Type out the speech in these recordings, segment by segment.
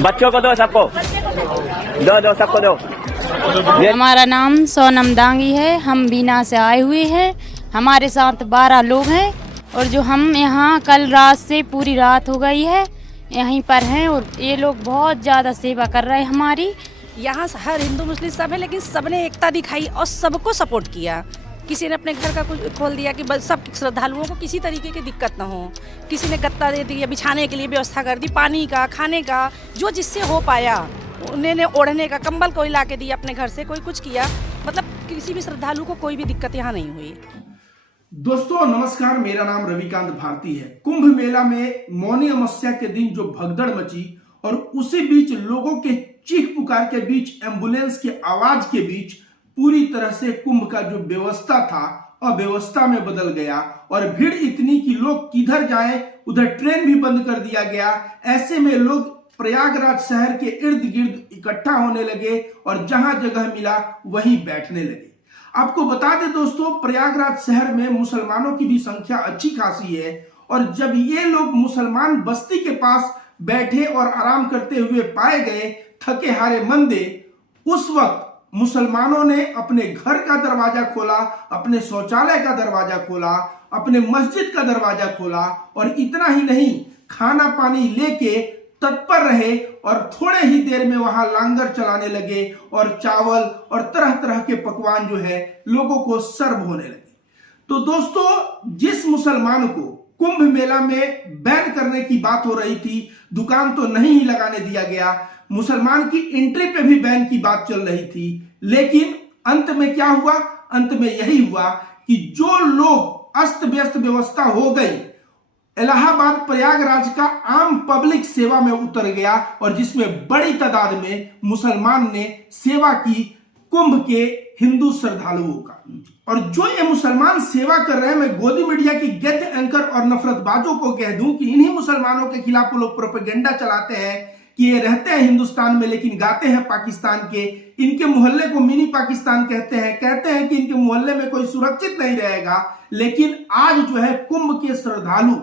बच्चों को दो, सबको दो सबको दो। हमारा नाम सोनम दांगी है, हम बीना से आए हुए हैं। हमारे साथ 12 लोग हैं और जो हम यहाँ कल रात से पूरी रात हो गई है यहीं पर हैं और ये लोग बहुत ज़्यादा सेवा कर रहे हैं हमारी। यहाँ हर हिंदू मुस्लिम सब है, लेकिन सबने एकता दिखाई और सबको सपोर्ट किया। किसी ने अपने घर का कुछ खोल दिया कि बस सब श्रद्धालुओं को किसी तरीके की दिक्कत ना हो। किसी ने गत्ता दे दिया, बिछाने के लिए व्यवस्था कर दी, पानी का, खाने का, जो जिससे हो पाया। उन्होंने ओढ़ने का कंबल कोई ला के दिया अपने घर से, कोई कुछ किया। मतलब किसी भी श्रद्धालु को कोई भी दिक्कत यहाँ नहीं हुई। दोस्तों नमस्कार, मेरा नाम रविकांत भारती है। कुंभ मेला में मौनी अमावस्या के दिन जो भगदड़ मची और उसी बीच लोगों के चीख पुकार के बीच, एम्बुलेंस के आवाज के बीच पूरी तरह से कुंभ का जो व्यवस्था था अव्यवस्था में बदल गया और भीड़ इतनी कि लोग किधर जाएं, उधर ट्रेन भी बंद कर दिया गया। ऐसे में लोग प्रयागराज शहर के इर्द गिर्द इकट्ठा होने लगे और जहां जगह मिला वहीं बैठने लगे। आपको बता दें दोस्तों, प्रयागराज शहर में मुसलमानों की भी संख्या अच्छी खासी है और जब ये लोग मुसलमान बस्ती के पास बैठे और आराम करते हुए पाए गए, थके हारे मंदे, उस वक्त मुसलमानों ने अपने घर का दरवाजा खोला, अपने शौचालय का दरवाजा खोला, अपने मस्जिद का दरवाजा खोला और इतना ही नहीं, खाना पानी लेके तत्पर रहे और थोड़े ही देर में वहां लांगर चलाने लगे और चावल और तरह तरह के पकवान जो है लोगों को सर्व होने लगे। तो दोस्तों, जिस मुसलमान को कुंभ मेला में बैन करने की बात हो रही थी, दुकान तो नहीं ही लगाने दिया गया, मुसलमान की एंट्री पे भी बैन की बात चल रही थी, लेकिन अंत में क्या हुआ? अंत में यही हुआ कि जो लोग अस्त व्यस्त व्यवस्था हो गई, इलाहाबाद प्रयागराज का आम पब्लिक सेवा में उतर गया और जिसमें बड़ी तादाद में मुसलमान ने सेवा की कुंभ के हिंदू श्रद्धालुओं का। और जो ये मुसलमान सेवा कर रहे हैं, मैं गोदी मीडिया की गेट एंकर और नफरतबाजों को कह दूं कि इन्हीं मुसलमानों के खिलाफ वो लोग प्रोपेगेंडा चलाते हैं कि ये रहते हैं हिंदुस्तान में लेकिन गाते हैं पाकिस्तान के। इनके मोहल्ले को मिनी पाकिस्तान कहते हैं कि इनके मोहल्ले में कोई सुरक्षित नहीं रहेगा। लेकिन आज जो है कुंभ के श्रद्धालु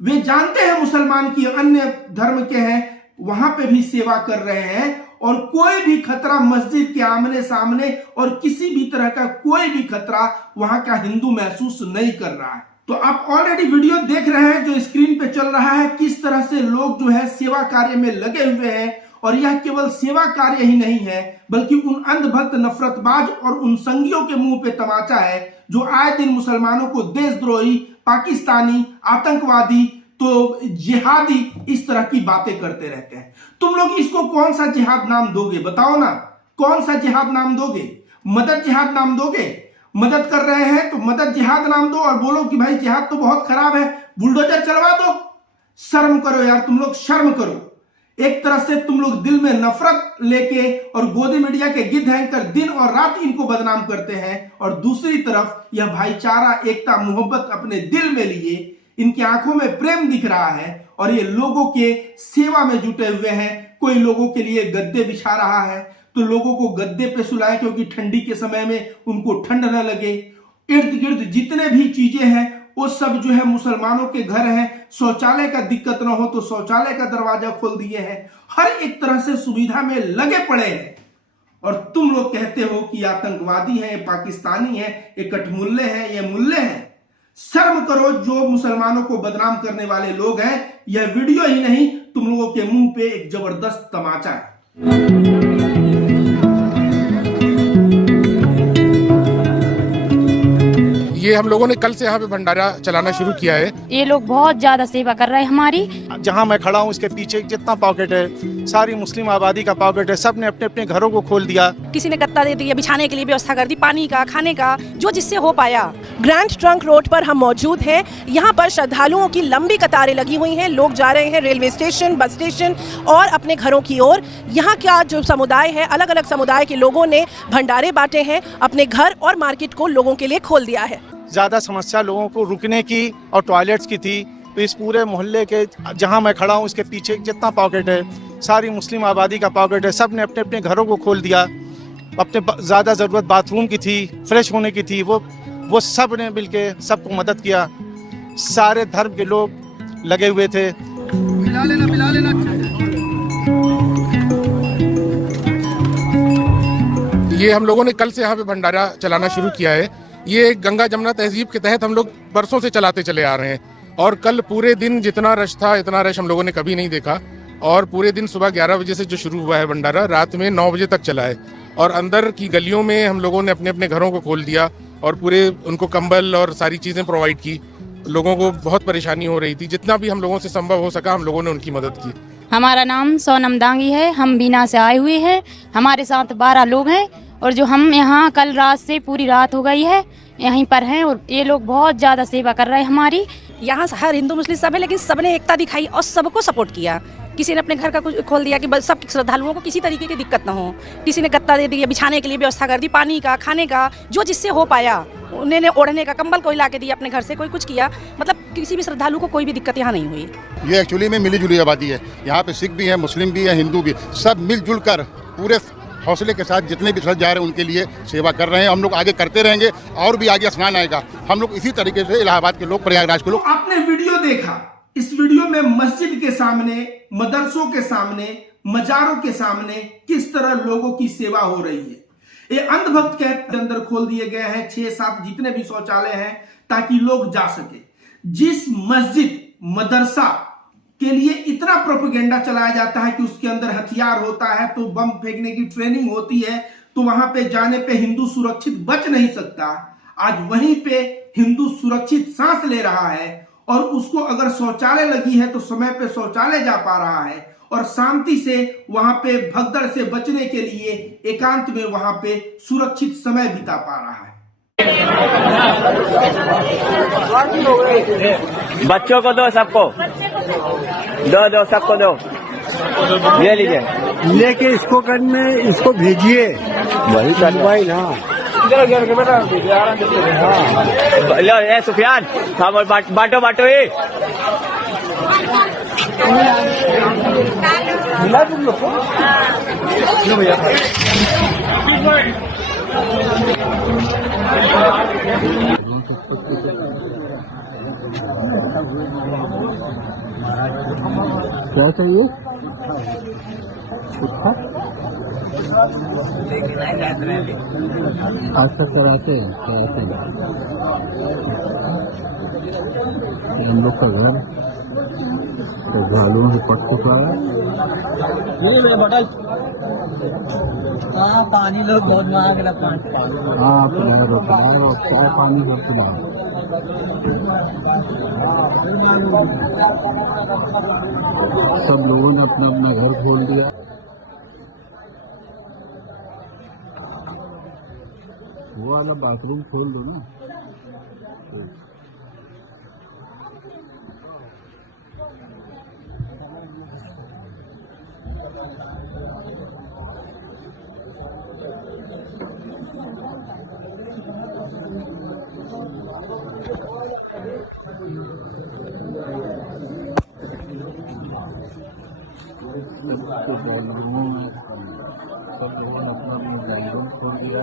वे जानते हैं मुसलमान की अन्य धर्म के हैं, वहां पे भी सेवा कर रहे हैं और कोई भी खतरा मस्जिद के आमने सामने और किसी भी तरह का कोई भी खतरा वहां का हिंदू महसूस नहीं कर रहा है। तो आप ऑलरेडी वीडियो देख रहे हैं जो स्क्रीन पे चल रहा है, किस तरह से लोग जो है सेवा कार्य में लगे हुए हैं। और यह केवल सेवा कार्य ही नहीं है बल्कि उन अंधभक्त नफरतबाज और उन संगियों के मुंह पे तमाचा है जो आए दिन मुसलमानों को देशद्रोही, पाकिस्तानी, आतंकवादी, तो जिहादी, इस तरह की बातें करते रहते हैं। तुम लोग इसको कौन सा जिहाद नाम दोगे? बताओ ना, कौन सा जिहाद नाम दोगे? मदद जिहाद नाम दोगे? मदद कर रहे हैं तो मदद जिहाद नाम दो और बोलो कि भाई जिहाद तो बहुत खराब है, बुलडोजर चलवा दो। शर्म करो यार, तुम लोग शर्म करो। एक तरह से तुम लोग दिल में नफरत लेके और गोदी मीडिया के गिद्ध एंकर दिन और रात इनको बदनाम करते हैं और दूसरी तरफ यह भाईचारा, एकता, मोहब्बत अपने दिल में लिए इनकी आंखों में प्रेम दिख रहा है और ये लोगों के सेवा में जुटे हुए हैं। कोई लोगों के लिए गद्दे बिछा रहा है तो लोगों को गद्दे पे सुलाए क्योंकि ठंडी के समय में उनको ठंड न लगे। इर्द गिर्द जितने भी चीजें हैं वो सब जो है मुसलमानों के घर हैं। शौचालय का दिक्कत ना हो तो शौचालय का दरवाजा खोल दिए हैं। हर एक तरह से सुविधा में लगे पड़े हैं और तुम लोग कहते हो कि आतंकवादी हैं, पाकिस्तानी हैं, ये कठमुल्ले हैं, ये मुल्ले हैं। शर्म करो जो मुसलमानों को बदनाम करने वाले लोग हैं। यह वीडियो ही नहीं, तुम लोगों के मुंह पे एक जबरदस्त तमाचा है। ये हम लोगों ने कल से यहाँ पे भंडारा चलाना शुरू किया है। ये लोग बहुत ज्यादा सेवा कर रहे हैं हमारी। जहाँ मैं खड़ा हूँ इसके पीछे जितना पॉकेट है, सारी मुस्लिम आबादी का पॉकेट है। सब ने अपने अपने घरों को खोल दिया। किसी ने गत्ता दे दिया, बिछाने के लिए व्यवस्था कर दी, पानी का, खाने का, जो जिससे हो पाया। ग्रैंड ट्रंक रोड पर हम मौजूद हैं। यहाँ पर श्रद्धालुओं की लंबी कतारें लगी हुई हैं। लोग जा रहे हैं रेलवे स्टेशन, बस स्टेशन और अपने घरों की ओर। यहाँ का जो समुदाय है, अलग अलग समुदाय के लोगों ने भंडारे बांटे हैं, अपने घर और मार्केट को लोगों के लिए खोल दिया है। ज़्यादा समस्या लोगों को रुकने की और टॉयलेट्स की थी, तो इस पूरे मोहल्ले के जहाँ मैं खड़ा हूँ इसके पीछे जितना पॉकेट है, सारी मुस्लिम आबादी का पॉकेट है। सब ने अपने अपने घरों को खोल दिया। अपने ज़्यादा ज़रूरत बाथरूम की थी, फ्रेश होने की थी, वो सब ने मिलके सबको मदद किया। सारे धर्म के लोग लगे हुए थे। ये हम लोगों ने कल से यहाँ पे भंडारा चलाना शुरू किया है। ये गंगा जमुना तहजीब के तहत हम लोग बरसों से चलाते चले आ रहे हैं और कल पूरे दिन जितना रश था इतना रश हम लोगों ने कभी नहीं देखा। और पूरे दिन सुबह 11 बजे से जो शुरू हुआ है भंडारा रात में 9 बजे तक चला है और अंदर की गलियों में हम लोगों ने अपने अपने घरों को खोल दिया और पूरे उनको कंबल और सारी चीज़ें प्रोवाइड की। लोगों को बहुत परेशानी हो रही थी, जितना भी हम लोगों से संभव हो सका हम लोगों ने उनकी मदद की। हमारा नाम सोनम दांगी है, हम बीना से आए हुए हैं। हमारे साथ 12 लोग हैं और जो हम यहाँ कल रात से पूरी रात हो गई है यहीं पर हैं और ये लोग बहुत ज़्यादा सेवा कर रहे हैं हमारी। यहाँ हर हिंदू मुस्लिम सब है, लेकिन सबने एकता दिखाई और सबको सपोर्ट किया। किसी ने अपने घर का कुछ खोल दिया कि बस सब श्रद्धालुओं को किसी तरीके की दिक्कत ना हो। किसी ने गत्ता दे दिया, बिछाने के लिए व्यवस्था कर दी, पानी का, खाने का, जो जिससे हो पाया उन्होंने ओढ़ने का कंबल कोई ला के दिया अपने घर से, कोई कुछ किया। मतलब किसी भी श्रद्धालु को कोई भी दिक्कत यहाँ नहीं हुई। ये एक्चुअली में मिली जुली आबादी है। यहाँ पे सिख भी है, मुस्लिम भी है, हिंदू भी, सब मिलजुल कर पूरे हौसले के साथ जितने भी श्रद्धा जा रहे हैं उनके लिए सेवा कर रहे हैं। हम लोग आगे करते रहेंगे और भी आगे स्नान आएगा। हम लोग इसी तरीके से इलाहाबाद के लोग, प्रयागराज के लोग। आपने वीडियो देखा, इस वीडियो में मस्जिद के सामने, मदरसों के सामने, मजारों के सामने किस तरह लोगों की सेवा हो रही है। ये अंधभक्त कैंप के अंदर खोल दिए गए हैं 6-7 जितने भी शौचालय हैं ताकि लोग जा सके। जिस मस्जिद मदरसा के लिए इतना प्रोपेगेंडा चलाया जाता है कि उसके अंदर हथियार होता है तो बम फेंकने की ट्रेनिंग होती है तो वहां पे जाने पे हिंदू सुरक्षित बच नहीं सकता, आज वहीं पे हिंदू सुरक्षित सांस ले रहा है और उसको अगर शौचालय लगी है तो समय पे शौचालय जा पा रहा है और शांति से वहां पे भगदड़ से बचने के लिए एकांत में वहां पे सुरक्षित समय बिता पा रहा है। बच्चों को दो, सबको दो, सबको दो, ले लीजिए, लेके इसको करने इसको भेजिए, वही मोबाइल। हाँ लो ये सुफियान, हाँ बांटो बांटो ये। क्या चाहिए? अच्छा कराते हैं हम लोग का घर तो झालुओं से पट चुका है। पानी लोग बहुत मांग रहा है। हाँ और चाय पानी सब मांग। सब लोगों ने अपना अपना घर खोल दिया। वो वाला बाथरूम खोल दो ना। सब लोगों ने अपना अपना गाइडेंस खोल दिया।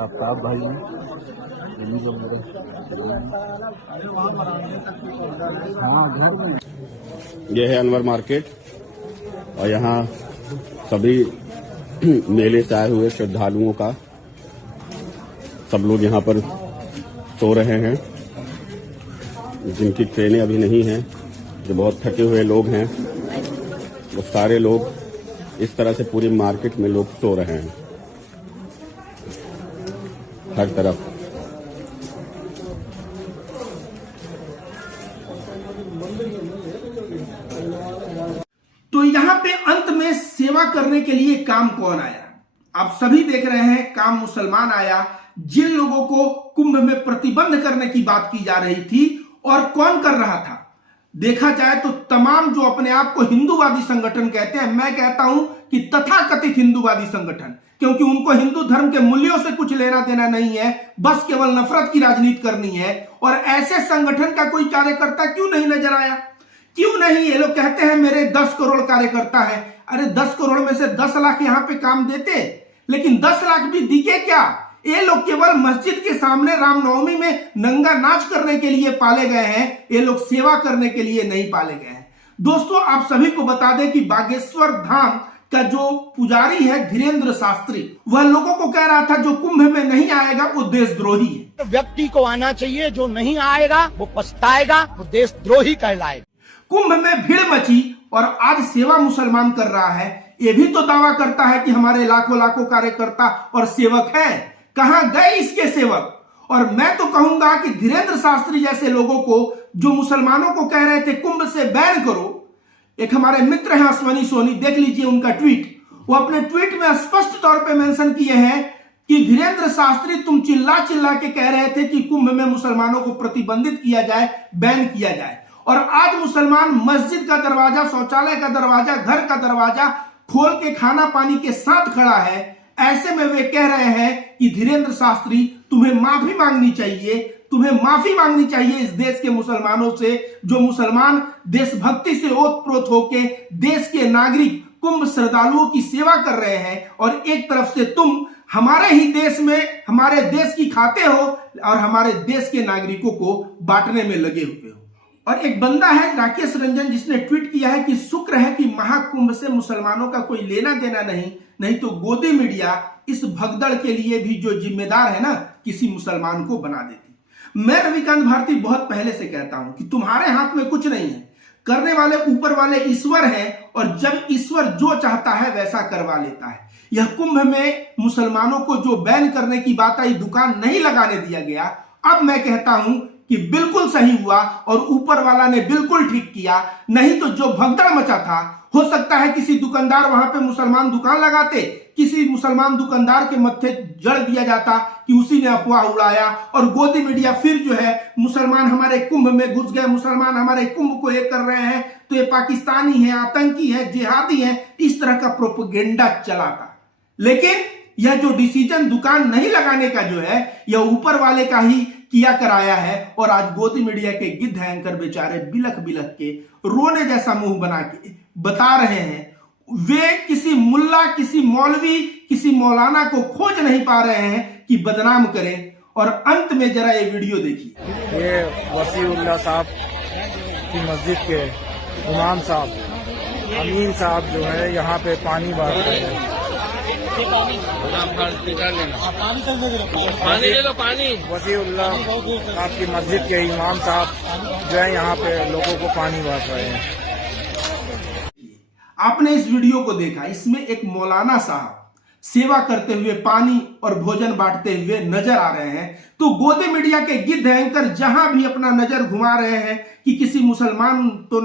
आफ्ताब भाई ये है अनवर मार्केट और यहाँ सभी मेले से आए हुए श्रद्धालुओं का सब लोग यहाँ पर सो रहे हैं। जिनकी ट्रेनें अभी नहीं हैं, जो बहुत थके हुए लोग हैं, वो सारे लोग इस तरह से पूरी मार्केट में लोग सो रहे हैं हर तरफ। तो यहाँ पे अंत में सेवा करने के लिए काम कौन आया? आप सभी देख रहे हैं, काम मुसलमान आया। जिन लोगों को कुंभ में प्रतिबंध करने की बात की जा रही थी और कौन कर रहा था, देखा जाए तो तमाम जो अपने आप को हिंदूवादी संगठन कहते हैं, मैं कहता हूं कि तथाकथित हिंदूवादी संगठन, क्योंकि उनको हिंदू धर्म के मूल्यों से कुछ लेना देना नहीं है, बस केवल नफरत की राजनीति करनी है। और ऐसे संगठन का कोई कार्यकर्ता क्यों नहीं नजर आया? क्यों नहीं? ये लोग कहते हैं मेरे 10 करोड़ कार्यकर्ता है। अरे 10 करोड़ में से 10 लाख यहां पे काम देते, लेकिन 10 लाख भी दिखे क्या? ये लोग केवल मस्जिद के सामने रामनवमी में नंगा नाच करने के लिए पाले गए हैं, ये लोग सेवा करने के लिए नहीं पाले गए हैं। दोस्तों, आप सभी को बता दें कि बागेश्वर धाम का जो पुजारी है धीरेन्द्र शास्त्री, वह लोगों को कह रहा था जो कुंभ में नहीं आएगा वो देशद्रोही है। व्यक्ति को आना चाहिए, जो नहीं आएगा वो पछताएगा, वो देशद्रोही कहलाएगा। कुंभ में भीड़ मची और आज सेवा मुसलमान कर रहा है। ये भी तो दावा करता है कि हमारे लाखों लाखों कार्यकर्ता और सेवक हैं। कहां गए इसके सेवक? और मैं तो कहूंगा कि धीरेन्द्र शास्त्री जैसे लोगों को जो मुसलमानों को कह रहे थे कुंभ से बैन करो, एक हमारे मित्र हैं अश्वनी सोनी, देख लीजिए उनका ट्वीट। वो अपने ट्वीट में स्पष्ट तौर पे मेंशन किए हैं कि धीरेन्द्र शास्त्री तुम चिल्ला चिल्ला के कह रहे थे कि कुंभ में मुसलमानों को प्रतिबंधित किया जाए, बैन किया जाए, और आज मुसलमान मस्जिद का दरवाजा, शौचालय का दरवाजा, घर का दरवाजा खोल के खाना पानी के साथ खड़ा है। ऐसे में वे कह रहे हैं कि धीरेन्द्र शास्त्री तुम्हें माफी मांगनी चाहिए, तुम्हें माफी मांगनी चाहिए इस देश के मुसलमानों से, जो मुसलमान देशभक्ति से ओतप्रोत होके देश के नागरिक कुंभ श्रद्धालुओं की सेवा कर रहे हैं, और एक तरफ से तुम हमारे ही देश में हमारे देश की खाते हो और हमारे देश के नागरिकों को बांटने में लगे हुए हो। और एक बंदा है राकेश रंजन, जिसने ट्वीट किया है कि शुक्र है कि महाकुंभ से मुसलमानों का कोई लेना देना नहीं तो गोदी मीडिया इस भगदड़ के लिए भी जो जिम्मेदार है ना, किसी मुसलमान को बना देती। मैं रविकांत भारती बहुत पहले से कहता हूं कि तुम्हारे हाथ में कुछ नहीं है, करने वाले ऊपर वाले ईश्वर हैं, और जब ईश्वर जो चाहता है वैसा करवा लेता है। यह कुंभ में मुसलमानों को जो बैन करने की बात आई, दुकान नहीं लगाने दिया गया, अब मैं कहता हूं कि बिल्कुल सही हुआ और ऊपर वाला ने बिल्कुल ठीक किया। नहीं तो जो भगदड़ मचा था, हो सकता है किसी दुकानदार वहां पे मुसलमान दुकान लगाते, किसी मुसलमान दुकानदार के मत्थे जड़ दिया जाता कि उसी ने अफवाह उड़ाया, और गोदी मीडिया फिर जो है मुसलमान हमारे कुंभ में घुस गए, मुसलमान हमारे कुंभ को ये कर रहे हैं तो ये पाकिस्तानी है, आतंकी है, जिहादी है, इस तरह का प्रोपेगेंडा चलाता। लेकिन यह जो डिसीजन दुकान नहीं लगाने का जो है, यह ऊपर वाले का ही किया कराया है। और आज गोदी मीडिया के गिद्ध एंकर बेचारे बिलख बिलख के रोने जैसा मुंह बना के बता रहे हैं, वे किसी मुल्ला, किसी मौलवी, किसी मौलाना को खोज नहीं पा रहे हैं कि बदनाम करें। और अंत में जरा ये वीडियो देखिए। ये वसीउल्लाह साहब की मस्जिद के इमाम साहब, अमीन साहब जो है यहाँ पे पानी बांट रहे हैं। पानी ले लो, पानी। वसीउल्लाह आपकी मस्जिद के इमाम साहब जो है यहाँ पे लोगों को पानी बांट रहे हैं। आपने इस वीडियो को देखा, इसमें एक मौलाना साहब सेवा करते हुए पानी और भोजन बांटते हुए नजर आ रहे हैं। तो गोदी मीडिया के गिद्ध एंकर जहां भी अपना नजर घुमा रहे हैं कि किसी मुसलमान तो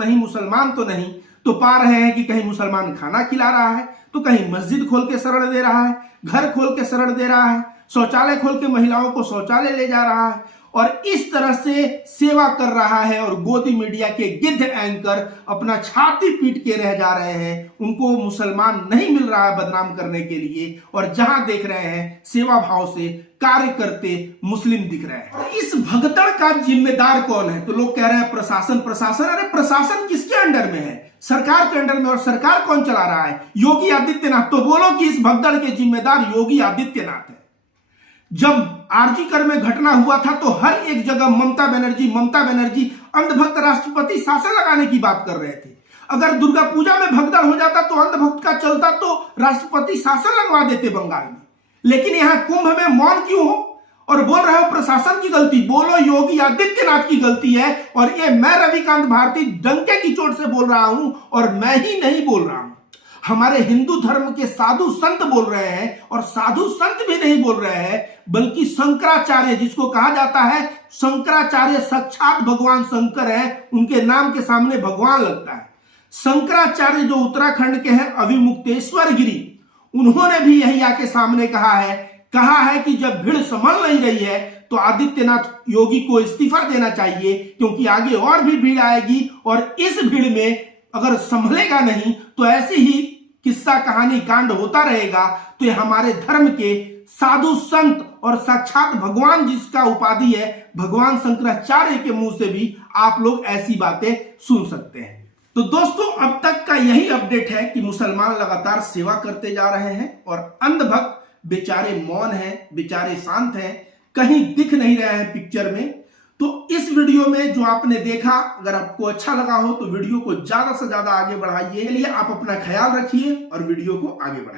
नहीं, तो पा रहे हैं कि कहीं मुसलमान खाना खिला रहा है, तो कहीं मस्जिद खोल के शरण दे रहा है, घर खोल के शरण दे रहा है, शौचालय खोल के महिलाओं को शौचालय ले जा रहा है, और इस तरह से सेवा कर रहा है। और गोदी मीडिया के गिद्ध एंकर अपना छाती पीट के रह जा रहे हैं, उनको मुसलमान नहीं मिल रहा है बदनाम करने के लिए, और जहां देख रहे हैं सेवा भाव से कार्य करते मुस्लिम दिख रहे हैं। इस भगदड़ का जिम्मेदार कौन है? तो लोग कह रहे हैं प्रशासन। अरे प्रशासन किसके अंडर में है? सरकार के अंडर में। और सरकार कौन चला रहा है? योगी आदित्यनाथ। तो बोलो कि इस भगदड़ के जिम्मेदार योगी आदित्यनाथ है। जब आरजीकर में घटना हुआ था तो हर एक जगह ममता बनर्जी अंधभक्त राष्ट्रपति शासन लगाने की बात कर रहे थे। अगर दुर्गा पूजा में भगदड़ हो जाता तो अंधभक्त का चलता तो राष्ट्रपति शासन लगवा देते बंगाल में। लेकिन यहां कुंभ में मौन क्यों हो? और बोल रहे हो प्रशासन की गलती। बोलो योगी आदित्यनाथ की गलती है। और ये मैं रविकांत भारती डंके की चोट से बोल रहा हूं, और मैं ही नहीं बोल रहा हूं, हमारे हिंदू धर्म के साधु संत बोल रहे हैं। और साधु संत भी नहीं बोल रहे हैं, बल्कि शंकराचार्य, जिसको कहा जाता है शंकराचार्य साक्षात भगवान शंकर है, उनके नाम के सामने भगवान लगता है। शंकराचार्य जो उत्तराखंड के हैं, अभिमुक्तेश्वर गिरी, उन्होंने भी यही आके सामने कहा है कि जब भीड़ संभल नहीं रही है तो आदित्यनाथ योगी को इस्तीफा देना चाहिए, क्योंकि आगे और भी भीड़ आएगी, और इस भीड़ में अगर संभलेगा नहीं तो ऐसी ही किस्सा कहानी कांड होता रहेगा। तो ये हमारे धर्म के साधु संत और साक्षात भगवान जिसका उपाधि है, भगवान शंकराचार्य के मुंह से भी आप लोग ऐसी बातें सुन सकते हैं। तो दोस्तों, अब तक का यही अपडेट है कि मुसलमान लगातार सेवा करते जा रहे हैं, और अंधभक्त बेचारे मौन हैं, बेचारे शांत हैं, कहीं दिख नहीं रहे हैं पिक्चर में। तो इस वीडियो में जो आपने देखा, अगर आपको अच्छा लगा हो तो वीडियो को ज्यादा से ज्यादा आगे बढ़ाइए। चलिए आप अपना ख्याल रखिए और वीडियो को आगे बढ़ाइए।